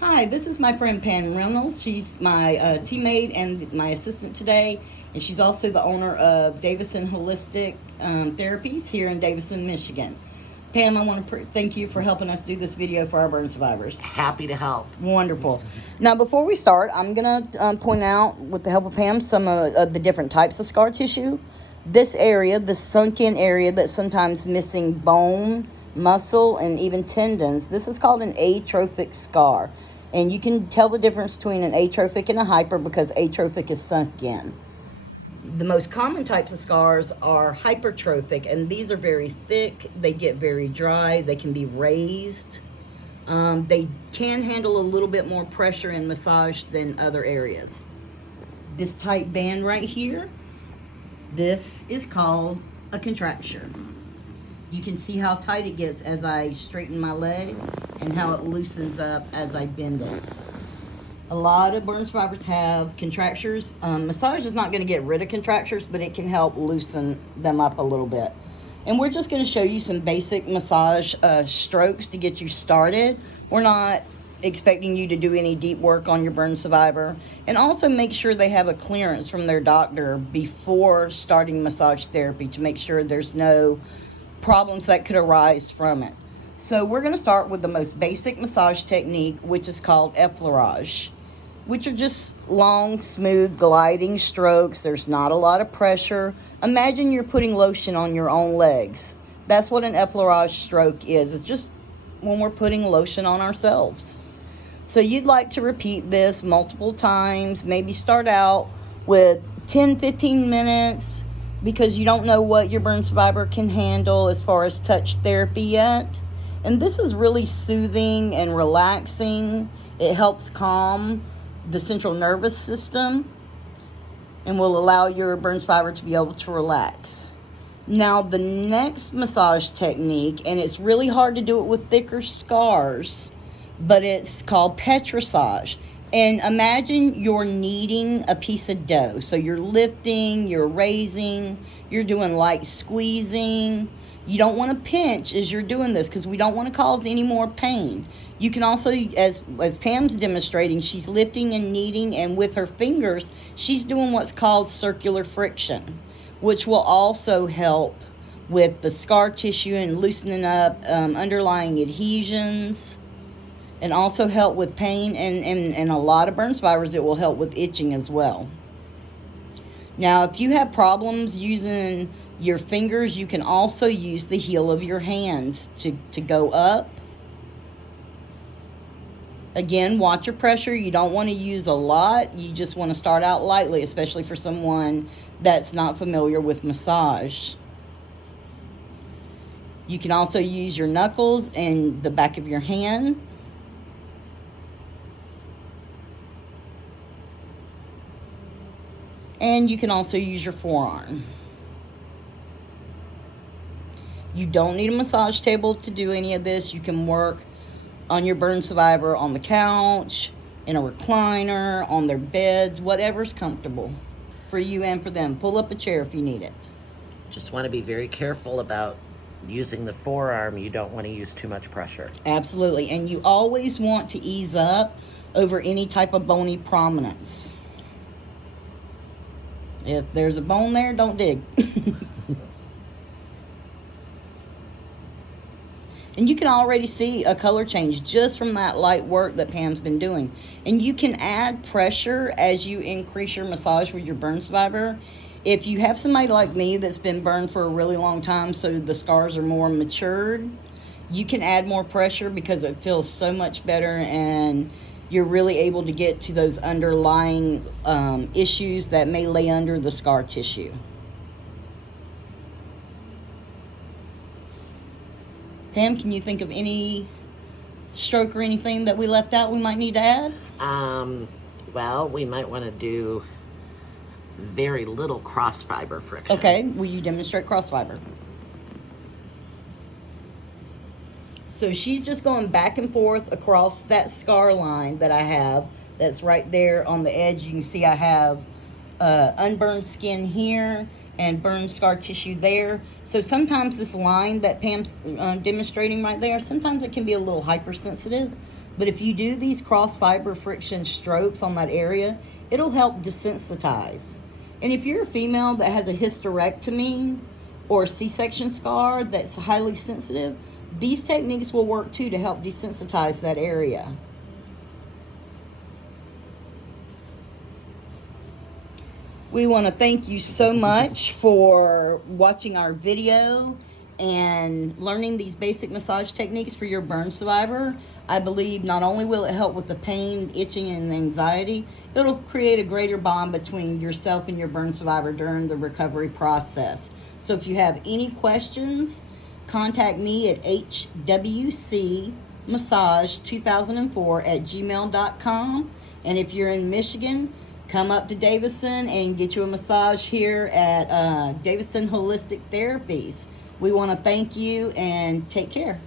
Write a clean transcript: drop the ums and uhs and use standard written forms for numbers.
Hi, this is my friend Pam Reynolds. She's my teammate and my assistant today, and she's also the owner of Davison Holistic Therapies here in Davison, Michigan. Pam, I want to thank you for helping us do this video for our burn survivors. Happy to help. Wonderful. Now, before we start, I'm going to point out, with the help of Pam, some of the different types of scar tissue. This area, the sunken area that's sometimes missing bone, muscle, and even tendons, this is called an atrophic scar. And you can tell the difference between an atrophic and a hyper because atrophic is sunk in. The most common types of scars are hypertrophic, and these are very thick, they get very dry, they can be raised. They can handle a little bit more pressure and massage than other areas. This tight band right here, this is called a contracture. You can see how tight it gets as I straighten my leg and how it loosens up as I bend it. A lot of burn survivors have contractures. Massage is not going to get rid of contractures, but it can help loosen them up a little bit. And we're just going to show you some basic massage strokes to get you started. We're not expecting you to do any deep work on your burn survivor. And also make sure they have a clearance from their doctor before starting massage therapy to make sure there's no problems that could arise from it. So we're going to start with the most basic massage technique, which is called effleurage, which are just long, smooth, gliding strokes. There's not a lot of pressure. Imagine you're putting lotion on your own legs. That's what an effleurage stroke is. It's just when we're putting lotion on ourselves. So you'd like to repeat this multiple times. Maybe start out with 10-15 minutes because you don't know what your burn survivor can handle as far as touch therapy yet. And this is really soothing and relaxing. It helps calm the central nervous system and will allow your burn survivor to be able to relax. Now, the next massage technique, and it's really hard to do it with thicker scars, but it's called petrissage. And imagine you're kneading a piece of dough. So you're lifting, you're raising, you're doing light squeezing. You don't want to pinch as you're doing this because we don't want to cause any more pain. You can also, as Pam's demonstrating, she's lifting and kneading, and with her fingers, she's doing what's called circular friction, which will also help with the scar tissue and loosening up underlying adhesions, and also help with pain, and a lot of burn survivors, it will help with itching as well. Now, if you have problems using your fingers, you can also use the heel of your hands to go up. Again, watch your pressure. You don't want to use a lot. You just want to start out lightly, especially for someone that's not familiar with massage. You can also use your knuckles and the back of your hand. And you can also use your forearm. You don't need a massage table to do any of this. You can work on your burn survivor on the couch, in a recliner, on their beds, whatever's comfortable for you and for them. Pull up a chair if you need it. Just want to be very careful about using the forearm. You don't want to use too much pressure. Absolutely. And you always want to ease up over any type of bony prominence. If there's a bone there, don't dig. And you can already see a color change just from that light work that Pam's been doing. And you can add pressure as you increase your massage with your burn survivor. If you have somebody like me that's been burned for a really long time, so the scars are more matured, you can add more pressure because it feels so much better, and you're really able to get to those underlying issues that may lay under the scar tissue. Pam, can you think of any stroke or anything that we left out we might need to add? Well, we might want to do very little cross fiber friction. Okay, will you demonstrate cross fiber? So she's just going back and forth across that scar line that I have. That's right there on the edge. You can see I have unburned skin here and burned scar tissue there. So sometimes this line that Pam's demonstrating right there, sometimes it can be a little hypersensitive. But if you do these cross fiber friction strokes on that area, it'll help desensitize. And if you're a female that has a hysterectomy or C-section scar that's highly sensitive, these techniques will work too to help desensitize that area. We want to thank you so much for watching our video and learning these basic massage techniques for your burn survivor. I believe not only will it help with the pain, itching, and anxiety, it'll create a greater bond between yourself and your burn survivor during the recovery process. So if you have any questions, contact me at hwcmassage2004@gmail.com. And if you're in Michigan, come up to Davison and get you a massage here at Davison Holistic Therapies. We want to thank you and take care.